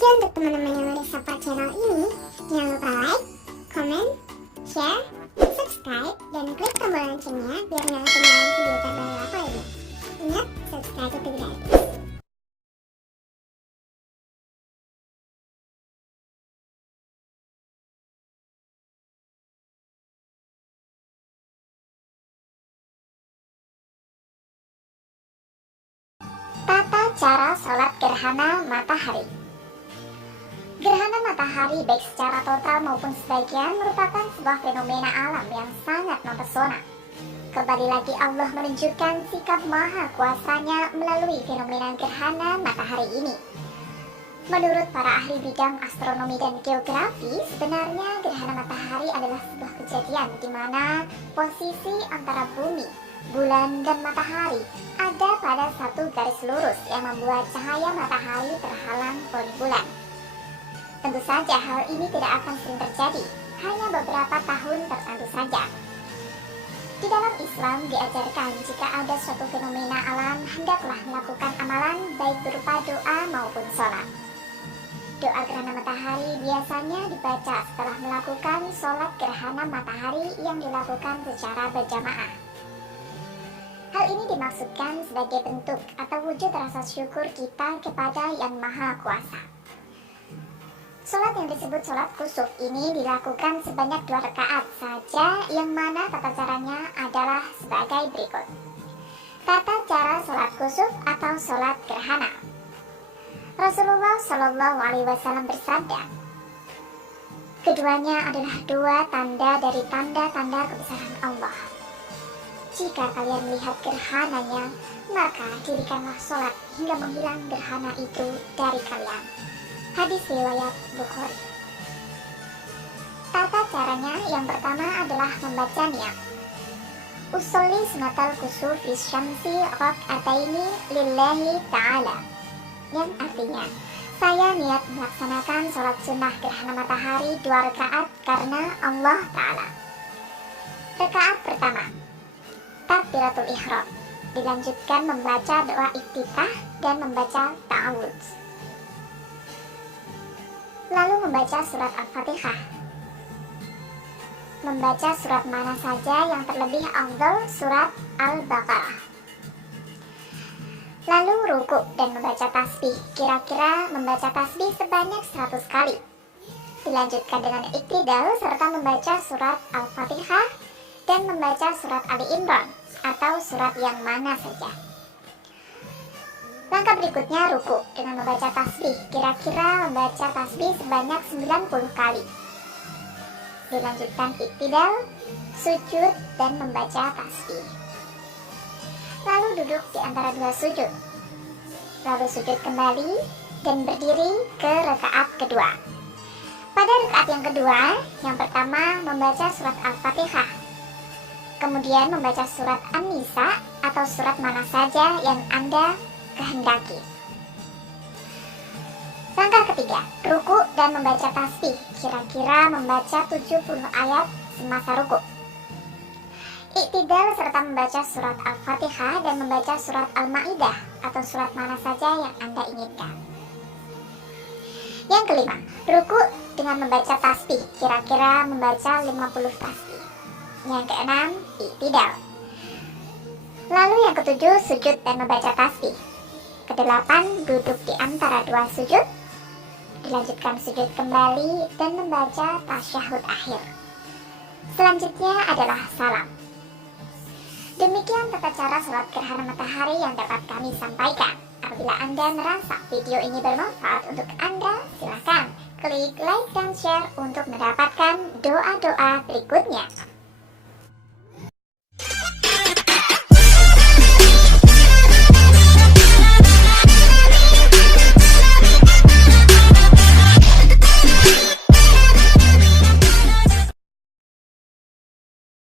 Jadi untuk teman-teman yang udah support channel ini, jangan lupa like, comment, share, subscribe, dan klik tombol loncengnya biar nggak ketinggalan video terbaru aku ini. Ingat, subscribe itu gratis. Tata cara sholat gerhana matahari. Gerhana matahari baik secara total maupun sebagian merupakan sebuah fenomena alam yang sangat mempesona. Kembali lagi Allah menunjukkan sikap maha kuasanya melalui fenomena gerhana matahari ini. Menurut para ahli bidang astronomi dan geografi, sebenarnya gerhana matahari adalah sebuah kejadian di mana posisi antara bumi, bulan, dan matahari ada pada satu garis lurus yang membuat cahaya matahari terhalang oleh bulan. Tentu saja hal ini tidak akan sering terjadi, hanya beberapa tahun tertentu saja. Di dalam Islam diajarkan jika ada suatu fenomena alam, hendaklah melakukan amalan baik berupa doa maupun sholat. Doa gerhana matahari biasanya dibaca setelah melakukan sholat gerhana matahari yang dilakukan secara berjamaah. Hal ini dimaksudkan sebagai bentuk atau wujud rasa syukur kita kepada Yang Maha Kuasa. Sholat yang disebut sholat kusuf ini dilakukan sebanyak 2 rakaat saja, yang mana tata caranya adalah sebagai berikut. Tata cara sholat kusuf atau sholat gerhana. Rasulullah Shallallahu Alaihi Wasallam bersabda, keduanya adalah 2 tanda dari tanda-tanda kebesaran Allah. Jika kalian melihat gerhananya, maka dirikanlah sholat hingga menghilang gerhana itu dari kalian. Hadis riwayat Bukhari. Tata caranya yang pertama adalah membaca niat. Usolli sunatal kusufi syamsi rak'ataini lillahi ta'ala, yang artinya, saya niat melaksanakan sholat sunnah gerhana matahari 2 rakaat karena Allah Ta'ala. Rakaat pertama, takbiratul ihram, dilanjutkan membaca doa iftitah dan membaca ta'awudz. Lalu membaca surat Al-Fatihah. Membaca surat mana saja yang terlebih afdal surat Al-Baqarah. Lalu ruku dan membaca tasbih, kira-kira membaca tasbih sebanyak 100 kali. Dilanjutkan dengan iktidal serta membaca surat Al-Fatihah dan membaca surat Ali Imran atau surat yang mana saja. Langkah berikutnya ruku dengan membaca tasbih, kira-kira membaca tasbih sebanyak 90 kali. Dilanjutkan iktidal, sujud, dan membaca tasbih. Lalu duduk di antara 2 sujud. Lalu sujud kembali dan berdiri ke rakaat kedua. Pada rakaat yang kedua, yang pertama membaca surat Al-Fatihah. Kemudian membaca surat An-Nisa atau surat mana saja yang Anda kehendaki. Langkah ketiga, ruku dan membaca tasbih, kira-kira membaca 70 ayat semasa ruku. Iktidal serta membaca surat Al-Fatihah dan membaca surat Al-Ma'idah atau surat mana saja yang Anda inginkan. Yang kelima, ruku dengan membaca tasbih, kira-kira membaca 50 tasbih. Yang keenam, iktidal. Lalu yang ketujuh, sujud dan membaca tasbih. Kedelapan, duduk di antara 2 sujud. Dilanjutkan sujud kembali dan membaca tasyahud akhir. Selanjutnya adalah salam. Demikian tata cara sholat gerhana matahari yang dapat kami sampaikan. Apabila Anda merasa video ini bermanfaat untuk Anda, silakan klik like dan share untuk mendapatkan doa-doa berikutnya.